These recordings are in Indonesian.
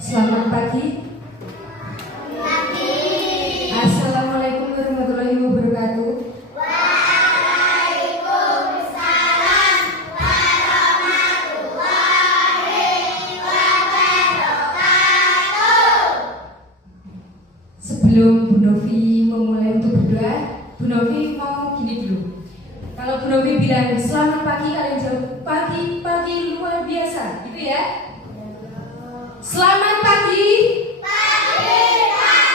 Selamat pagi. Pagi. Assalamualaikum warahmatullahi wabarakatuh. Waalaikumsalam warahmatullahi wabarakatuh. Sebelum Bu Novi memulai untuk berdoa, Bu Novi mau gini dulu. Kalau Bu Novi bilang selamat pagi, kalian jawab pagi luar biasa, gitu ya. Selamat pagi. Pagi luar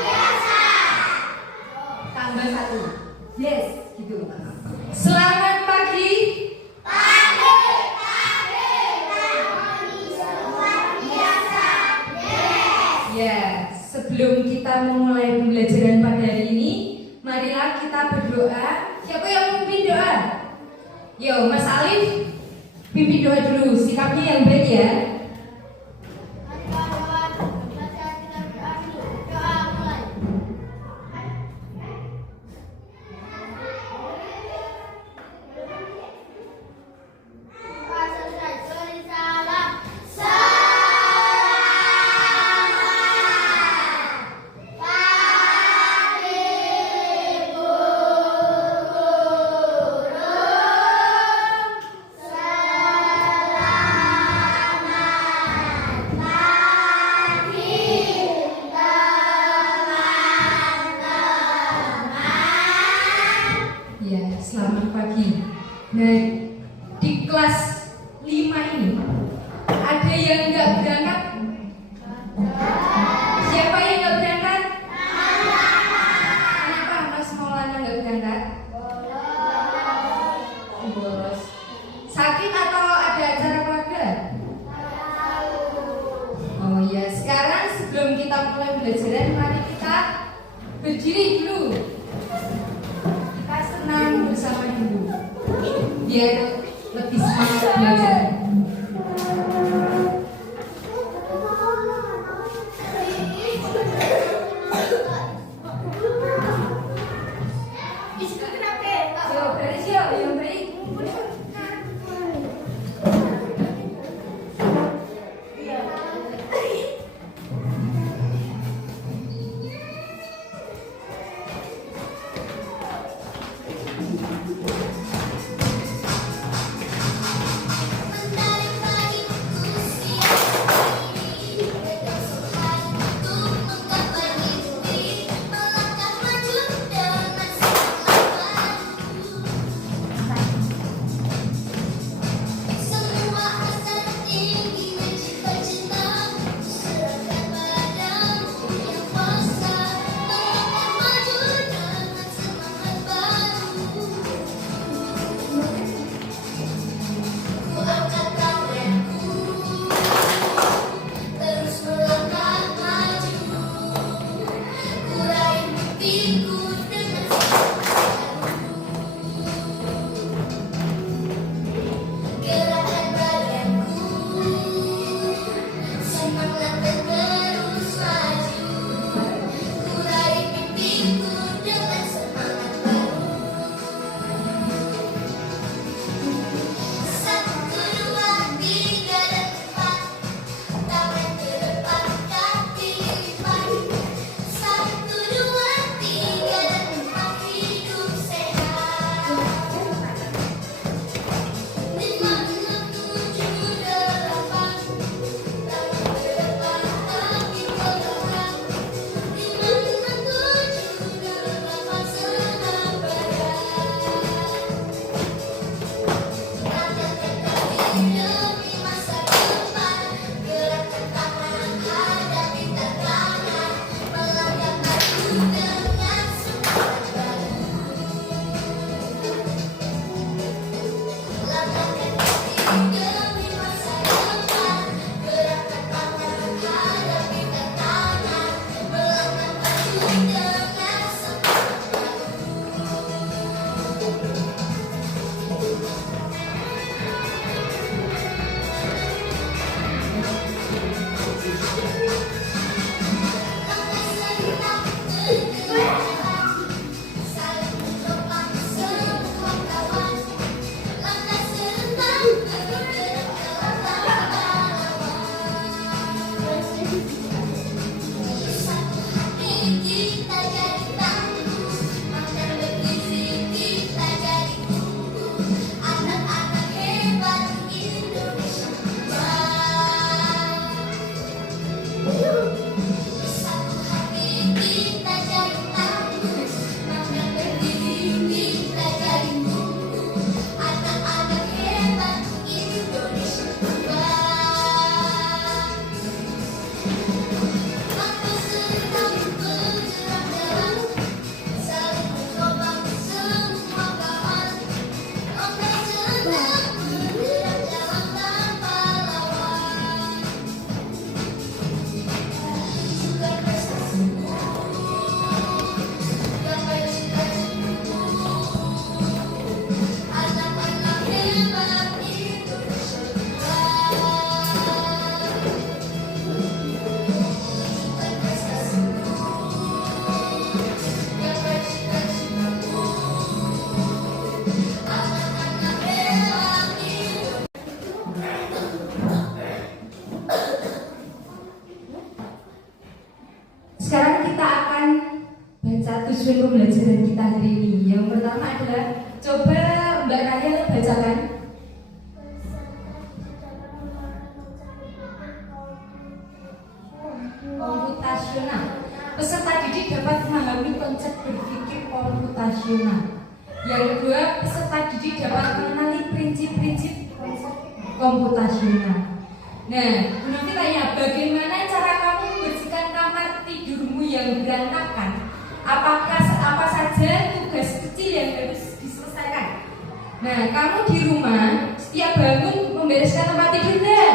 biasa. Tambah satu. Yes, gitu. Selamat pagi. Pagi luar biasa. Yes. Ya, sebelum kita memulai pembelajaran pada hari ini, marilah kita berdoa. Siapa yang mau pimpin doa? Yo, Mas Alif, pimpin doa dulu. Sikapnya yang baik ya. Ya, selamat pagi. Nah, di kelas 5 ini ada yang nggak berangkat? Siapa yang nggak berangkat? Kenapa Mas Maulana nggak berangkat? Bolos. Sakit atau ada acara keluarga? Oh ya, sekarang sebelum kita mulai pembelajaran, mari kita berdiri dulu. Kita senang bersama dulu, biar lebih semangat belajar. Yo, baris yo, yang baik. menyusun pembelajaran kita hari ini. Yang pertama adalah coba Mbak Raya bacakan. Komputasional. Peserta didik dapat memahami konsep berpikir komputasional. Yang kedua, peserta didik dapat mengenali prinsip-prinsip komputasional. Nah, nanti tanya, bagaimana cara kamu membersihkan kamar tidurmu yang berantakan? Apa saja tugas kecil yang harus diselesaikan? Nah, kamu di rumah setiap bangun membereskan tempat tidur enggak?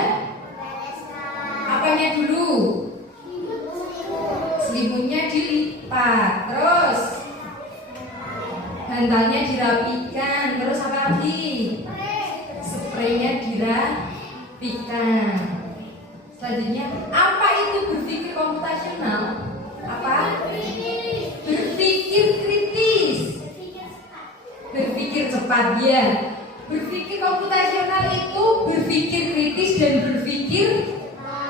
Apanya dulu? Selimutnya dilipat, terus bantalnya dirapikan, terus apa lagi? Spraynya dirapikan. Selanjutnya, apa itu berpikir komputasional? Apa? Berpikir kritis. Berpikir cepat ya. Berpikir komputasional itu berpikir kritis dan berpikir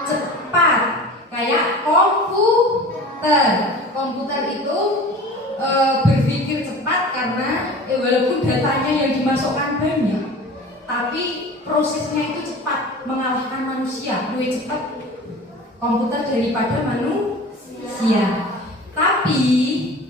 cepat. Kayak komputer. Komputer itu berpikir cepat karena walaupun datanya yang dimasukkan banyak, tapi prosesnya itu cepat, mengalahkan manusia. Lebih cepat komputer daripada manusia. Tapi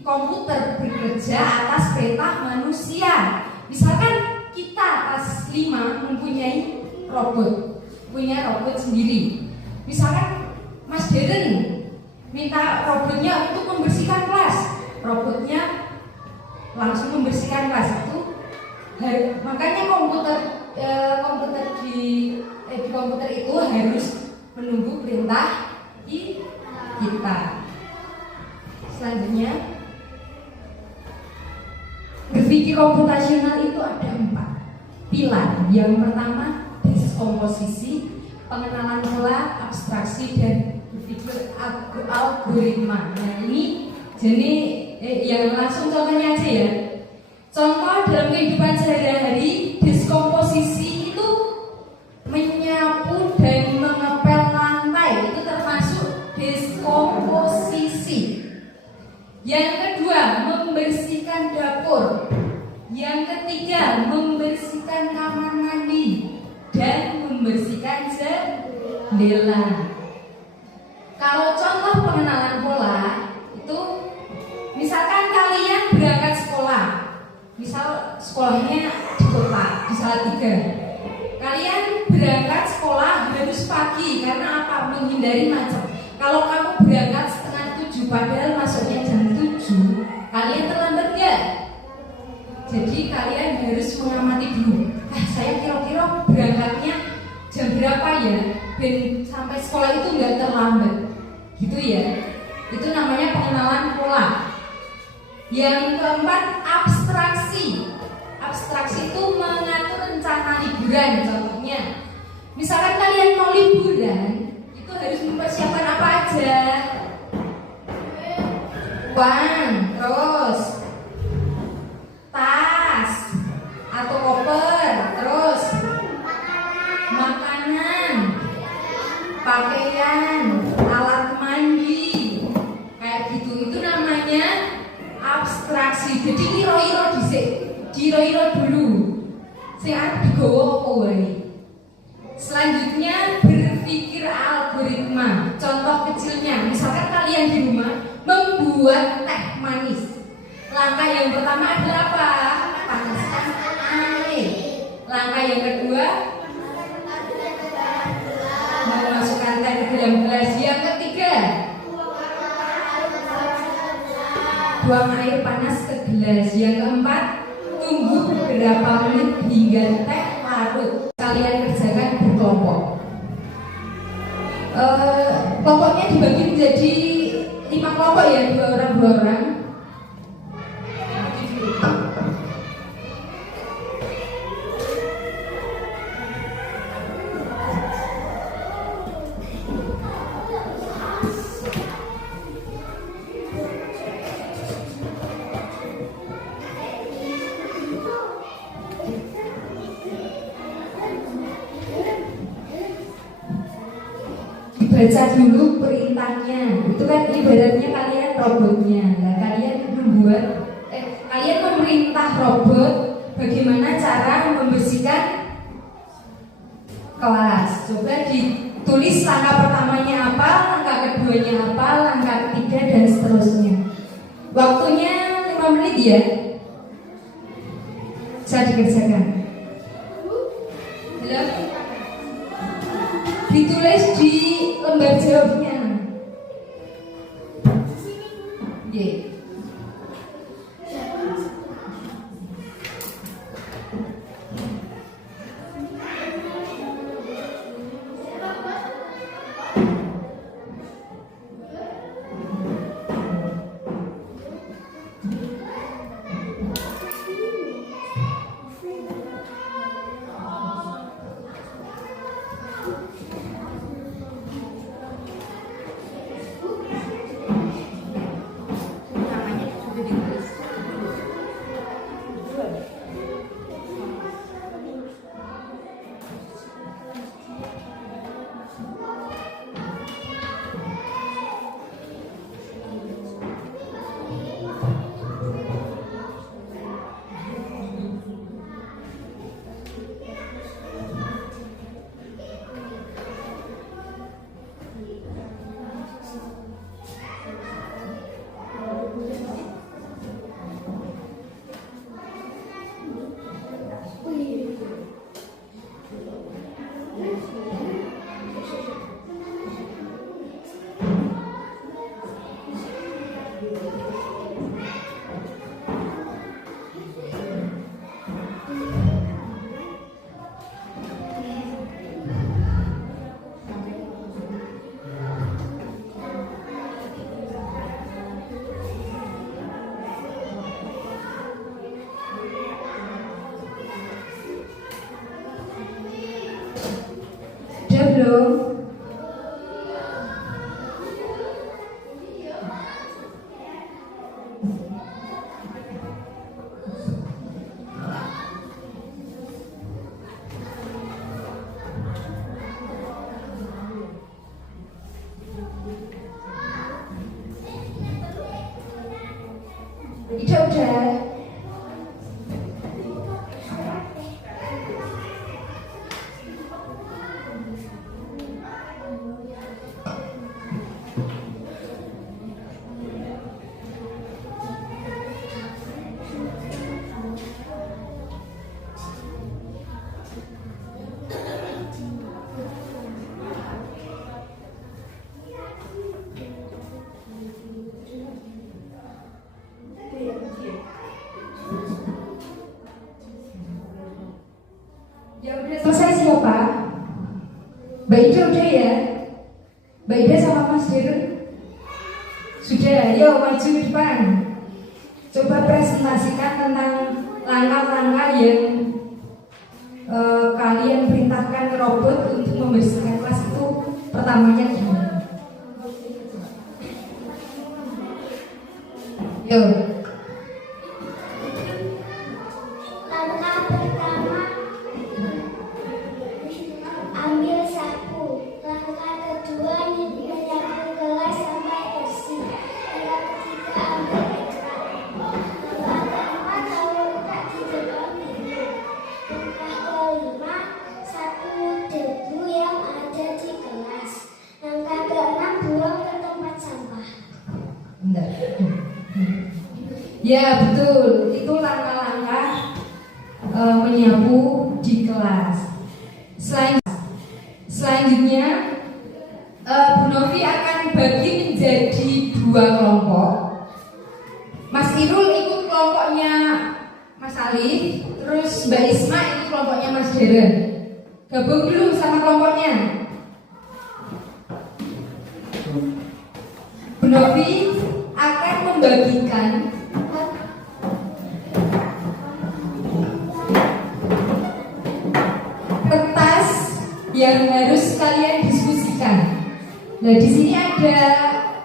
komputer bekerja atas perintah manusia. Misalkan kita atas 5 mempunyai robot, punya robot sendiri. Misalkan Mas Deren minta robotnya untuk membersihkan kelas, robotnya langsung membersihkan kelas itu. Makanya komputer di komputer itu harus menunggu perintah kita. Selanjutnya, berpikir komputasional itu ada 4 pilar. Yang pertama, diskomposisi, pengenalan pola, abstraksi, dan berpikir algoritma. Nah, ini jadi yang langsung contohnya aja ya. Contoh dalam kehidupan sehari-hari, diskomposisi itu menyapu dan mengepel lantai, itu termasuk diskomposisi. Yang kedua, membersihkan dapur. Yang ketiga, membersihkan kamar mandi dan membersihkan jendela. Kalau contoh pengenalan pola itu, misalkan kalian berangkat sekolah, misal sekolahnya di kota, di Salatiga. Kalian berangkat sekolah harus pagi karena apa? Menghindari macet. Kalau kamu berangkat setengah 7 padahal masuknya jam 7, kalian terlambat gak? Jadi kalian harus mengamati dulu. Saya kira-kira berangkatnya jam berapa ya? Ben sampai sekolah itu nggak terlambat. Gitu ya. Itu namanya pengenalan pola. Yang keempat, abstraksi. Abstraksi itu mengatur rencana liburan. Contohnya, misalkan kalian mau liburan, itu harus mempersiapkan apa aja? Uang, terus tas atau koper, terus makanan, pakaian, alat mandi, kayak gitu. Itu namanya abstraksi. Jadi kira-kira dulu sing arep digawa apa wae. Selanjutnya, berpikir algoritma. Contoh kecilnya, misalkan kalian di rumah membuat teh manis. Langkah yang pertama adalah apa? Panaskan air. Langkah yang kedua, memasukkan teh ke dalam gelas. Yang ketiga, buang air panas ke gelas. Yang keempat, tunggu beberapa menit hingga teh larut. Kalian kerjakan berkelompok. Kelompoknya dibagi menjadi 5 kelompok ya, 2 orang. Baca dulu perintahnya. Itu kan ibaratnya kalian robotnya. Nah, kalian membuat kalian memerintah robot bagaimana cara membersihkan kelas. Coba ditulis langkah pertamanya apa, langkah keduanya apa, langkah ketiga dan seterusnya. Waktunya 5 menit ya. Bisa dikerjakan. Halo? Ditulis di lembar jawabnya. Yeah. Belum. Udah. Ya udah selesai siapa? Mbak Ida udah ya? Mbak Ida sama Mas Dirun? Sudah, yuk maju ke depan. Coba presentasikan tentang langkah-langkah yang kalian perintahkan robot untuk membersihkan kelas itu pertamanya gimana? Yuk. Langkah pertama, ambil sapu. Langkah kedua, menyapu kelas sampai bersih. Langkah ketiga, ambil ekran. Langkah keempat, taruh letak di depan pintu. Langkah kelima, sapu debu yang ada di kelas. Langkah keenam, buang ke tempat sampah. Bentar. Ya betul, itu langkah-langkah menyapu di kelas. Selanjutnya Bu Novi akan bagi menjadi 2 kelompok. Mas Irul ikut kelompoknya Mas Alif, terus Mbak Isma ikut kelompoknya Mas Deren. Gabung dulu sama kelompoknya. Bu Novi akan membagikan kertas yang harus kalian diskusikan. Nah, di sini ada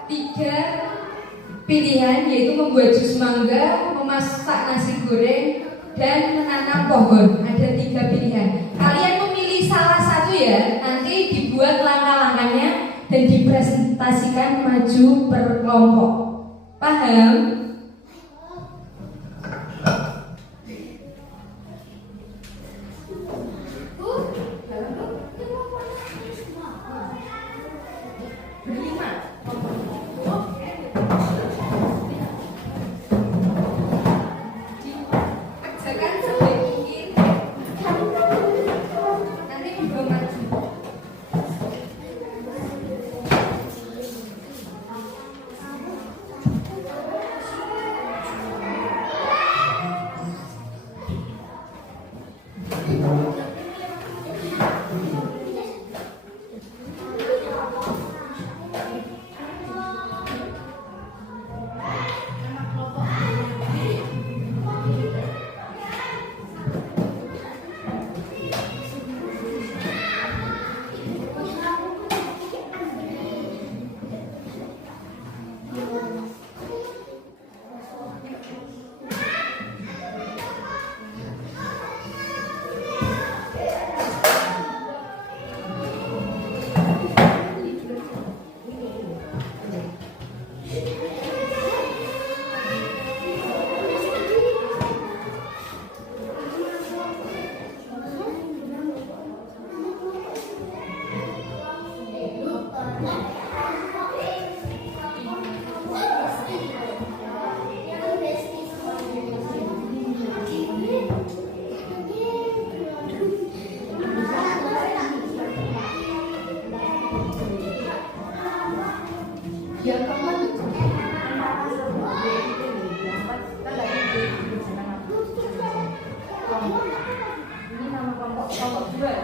3 pilihan, yaitu membuat jus mangga, memasak nasi goreng, dan menanam pohon. Ada 3 pilihan. Kalian memilih salah satu ya. Nanti dibuat langkah-langkahnya dan dipresentasikan maju per kelompok. Paham? Yang keempat ini nama kelompok dua ya?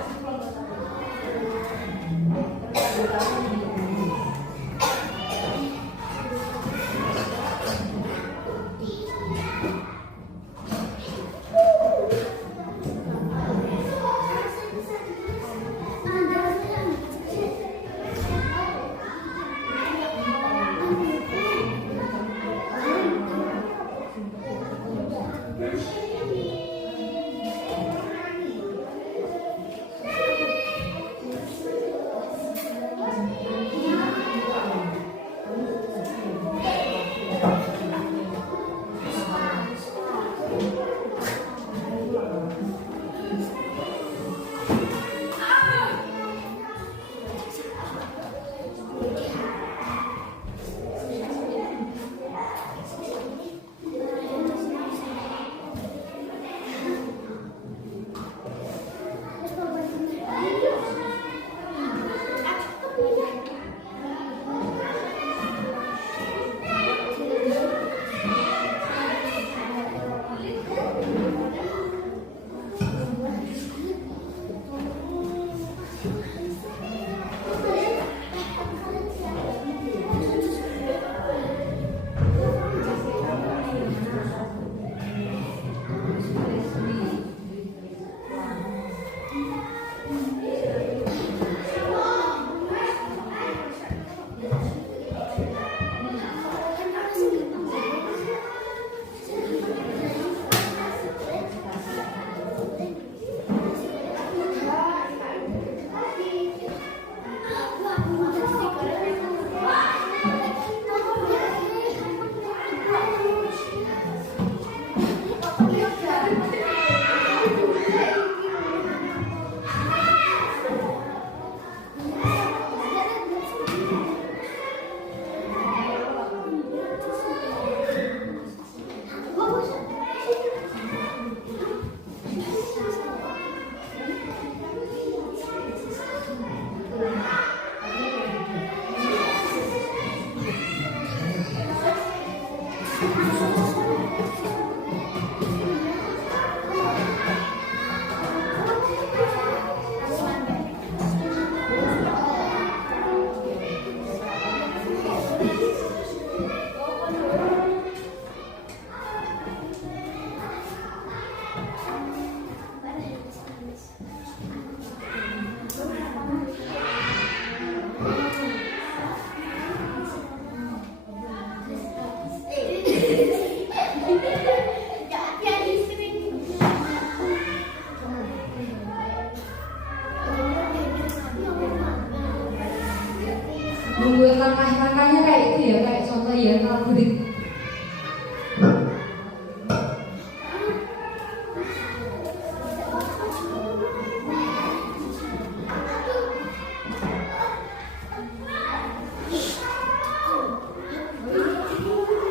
Membuat langkah-langkahnya kayak itu ya, kayak contoh ya algoritma.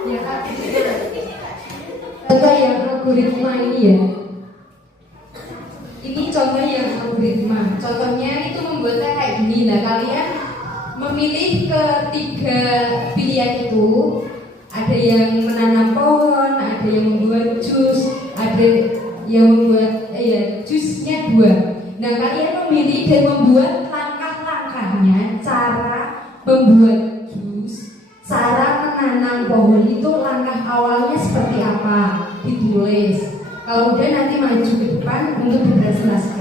Ya kan? Contoh yang algoritma ini ya. Ini contoh yang algoritma. Contohnya itu membuatnya kayak gini. Nah kalian memilih ketiga pilihan itu, ada yang menanam pohon, ada yang membuat jus, ada yang membuat jusnya 2. Nah kalian memilih dan membuat langkah-langkahnya, cara membuat jus, cara menanam pohon itu langkah awalnya seperti apa, ditulis. Kalau udah nanti maju ke depan untuk dijelaskan.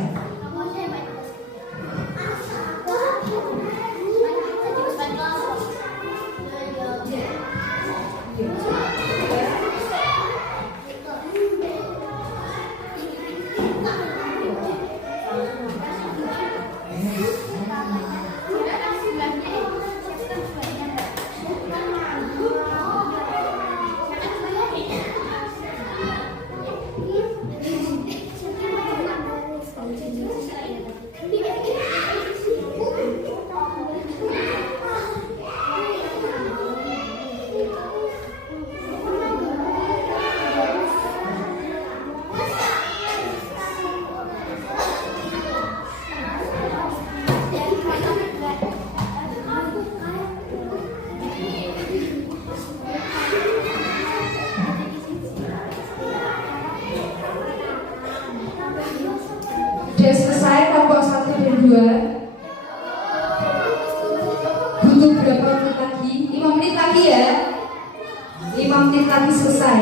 lagi selesai.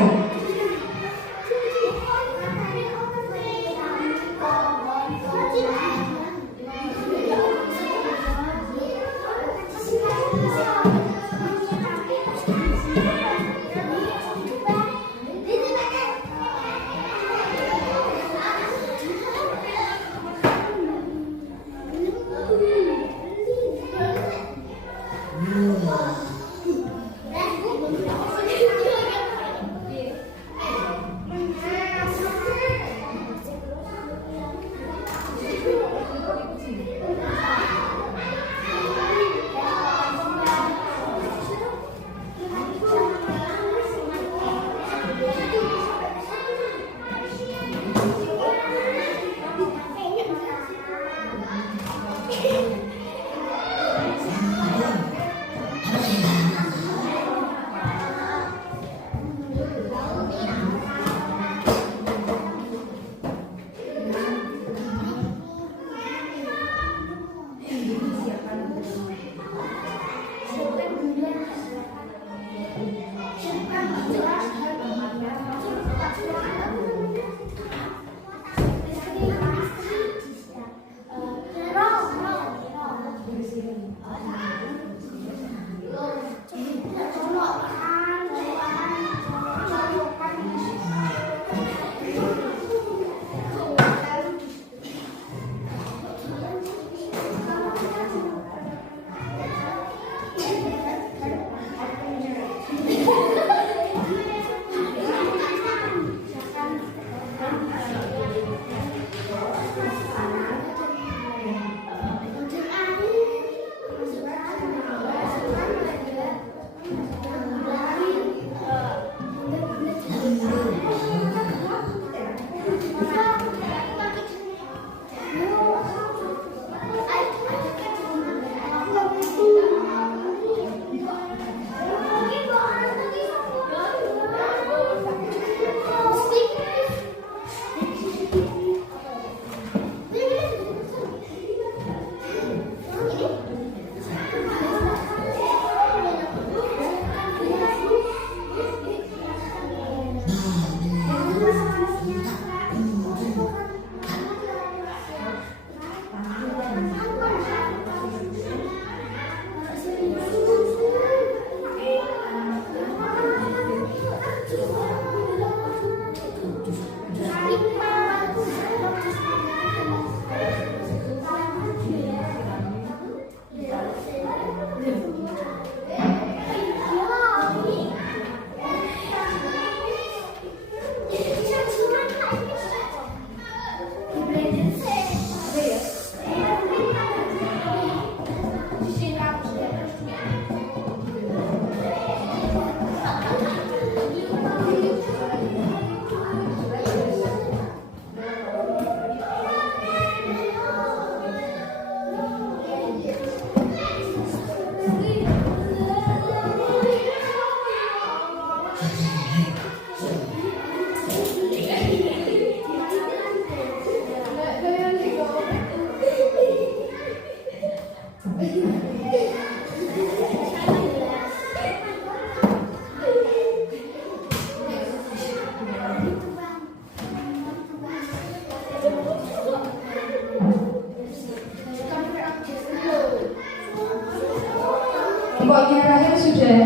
Kelompoknya Rahel sudah.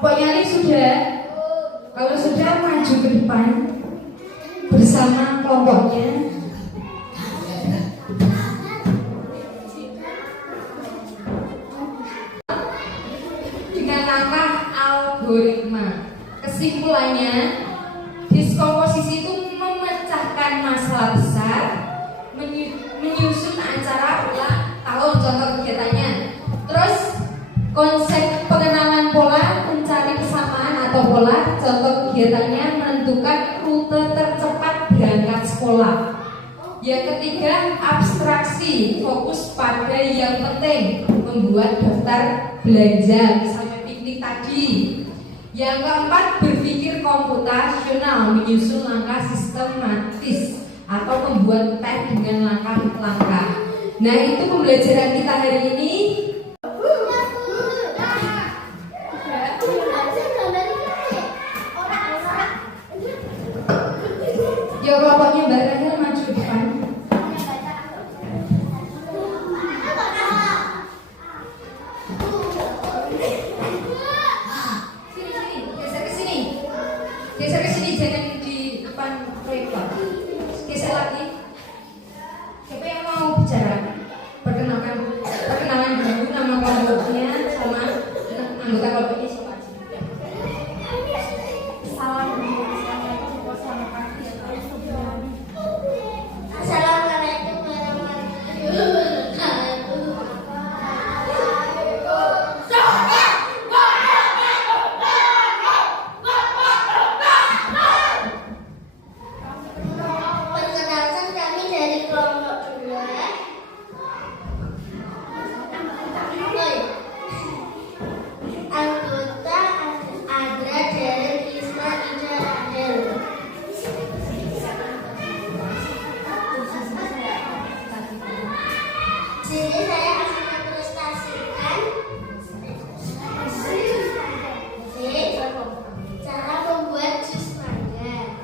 Kelompoknya Ali sudah. Kalau sudah, maju ke depan bersama kelompoknya. Dengan langkah algoritma. Kesimpulannya, diskomposisi itu memecahkan masalah besar, menyusun acara ulang tahun contoh kegiatannya. Terus konsep pengenalan pola, mencari kesamaan atau pola, contoh kegiatannya menentukan rute tercepat berangkat sekolah. Yang ketiga, abstraksi, fokus pada yang penting, membuat daftar belanja misalnya piknik tadi. Yang keempat, berpikir komputasional, menyusun langkah sistematis atau membuat teks dengan langkah-langkah. Nah, itu pembelajaran kita hari ini. Kelompoknya Mbak Rahel maju ke depan. Geser ke sini, jangan di depan proyektor. Geser lagi. Siapa yang mau bicara? Perkenalan dulu nama kelompoknya sama anggota kelompoknya siapa aja. Assalamualaikum warahmatullahi wabarakatuh. Perkenalkan kami dari kelompok 2. Anggota Adra dari Isma Ida Rahel. Sini saya akan mempresentasikan cara membuat jus mangga.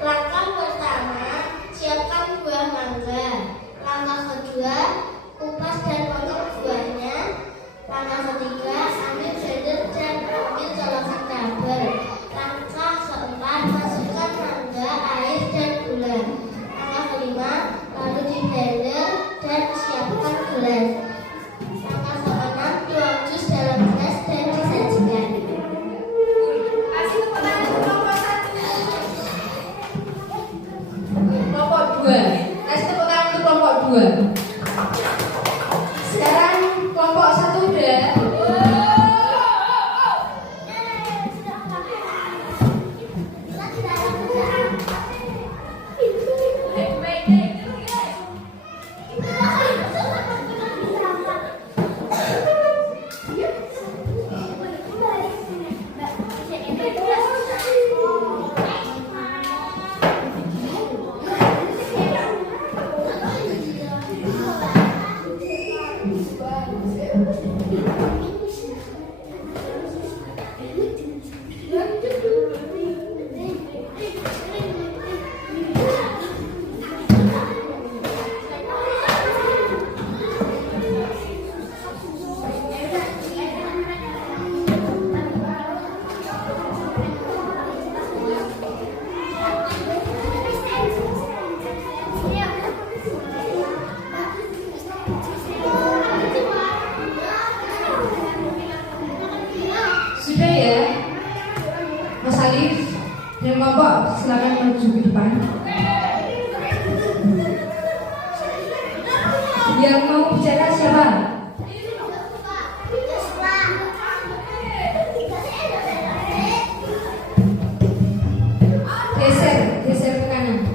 Langkah pertama, siapkan buah mangga. Langkah kedua, kupas dan potong buahnya. Langkah ketiga, ambil blender dan ambil colokan rubber. Langkah keempat, masukkan mangga, air dan gula. Langkah kelima, lalu di blender dan siapkan gelas. Langkah keenam, tuang jus dalam gelas dan disajikan. Kasih tepuk tangan untuk kelompok 1. Kelompok 2. Kasih tepuk tangan untuk kelompok 2. Sekarang kelompok 1 udah. Sudah ya, Mas Alif dan kelompok silakan maju ke depan. Yang mau bicara siapa? Geser ke kanan.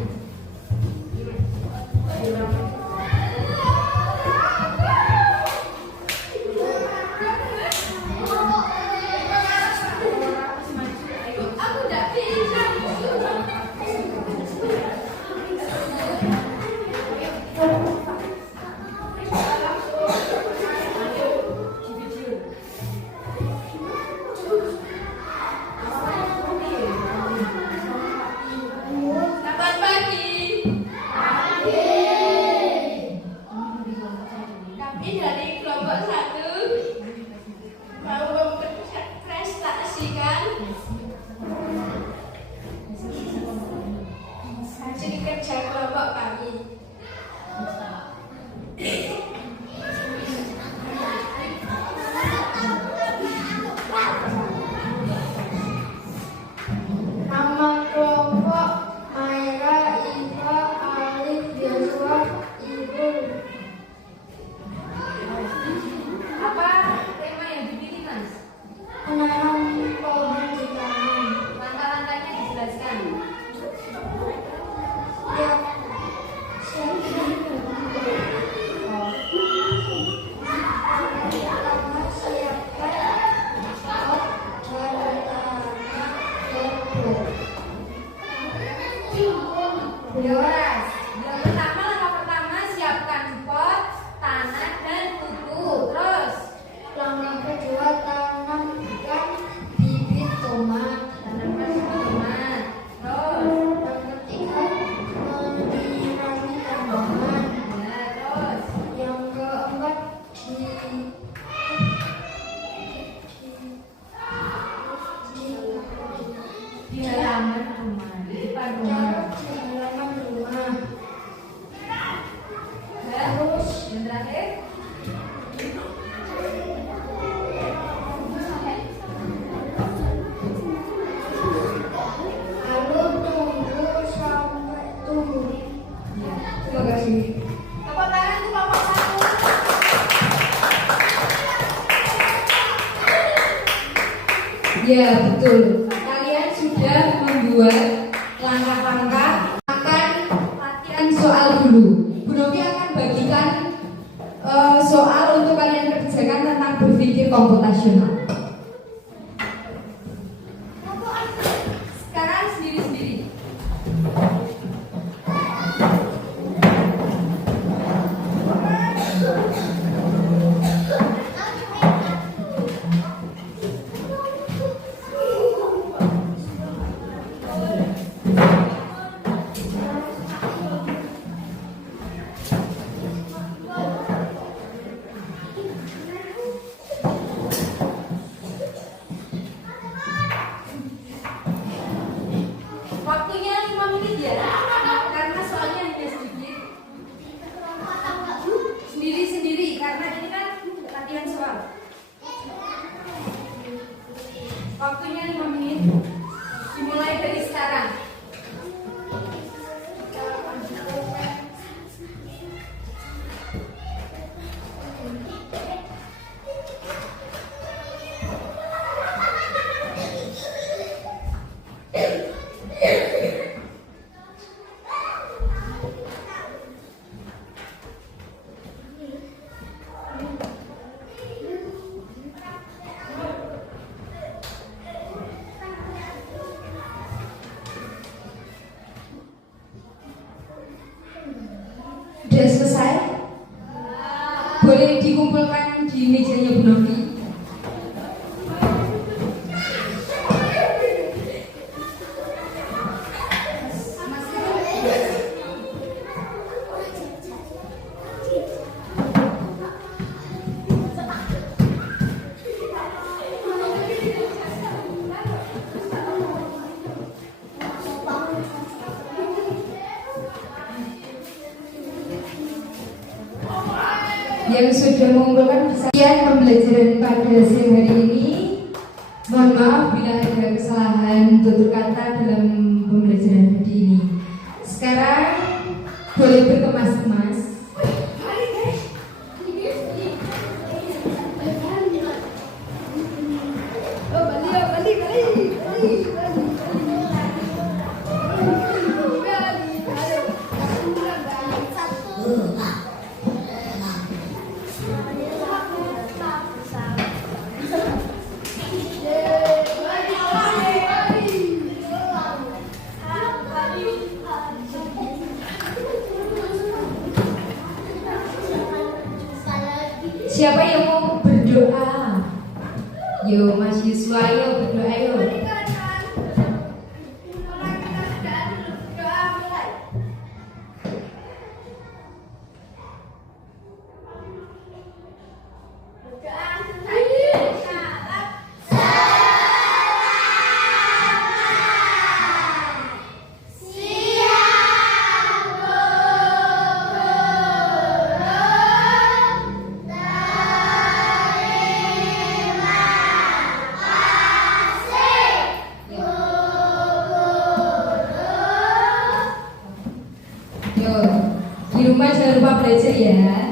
Selamat pagi. Kami dari kelompok 1 mau mempresentasikan hasil kerja kelompok kami. Nama kelompok Maira, Iva, Alif, Joshua, Ibu. Apa tema yang dipilih, Mas? Menanam pohon di taman. Langkah-langkahnya dijelaskan. Ya, siapkan pertama siapkan pot dan tanah dan pot. Yoras. Langkah pertama siapkan pot, tanah dan pupuk. Terus Langkah kedua, tanamkan bibit tomat. tanamkan tomat. Terus Langkah ketiga, Ya, betul. Kalian sudah membuat langkah-langkah. Akan latihan soal dulu. Bu Novi akan bagikan soal untuk kalian kerjakan tentang berpikir komputasional. Sekarang sendiri-sendiri. Waktunya 5 menit ya, karena soalnya hanya sedikit. Sendiri-sendiri, karena ini kan latihan soal. Waktunya 5 menit, dimulai dari sekarang. Sudah selesai? Boleh dikumpulkan di mejanya Bu Novi. Yang sudah mengumpulkan sekian pembelajaran pada siang hari ini. Mohon maaf bila ada kesalahan tutur kata dalam pembelajaran hari ini. Sekarang boleh berkemas-kemas. Siapa yang mau berdoa? Yo, mahasiswa, yo berdoa yo. Yo, di rumah jangan lupa belajar ya.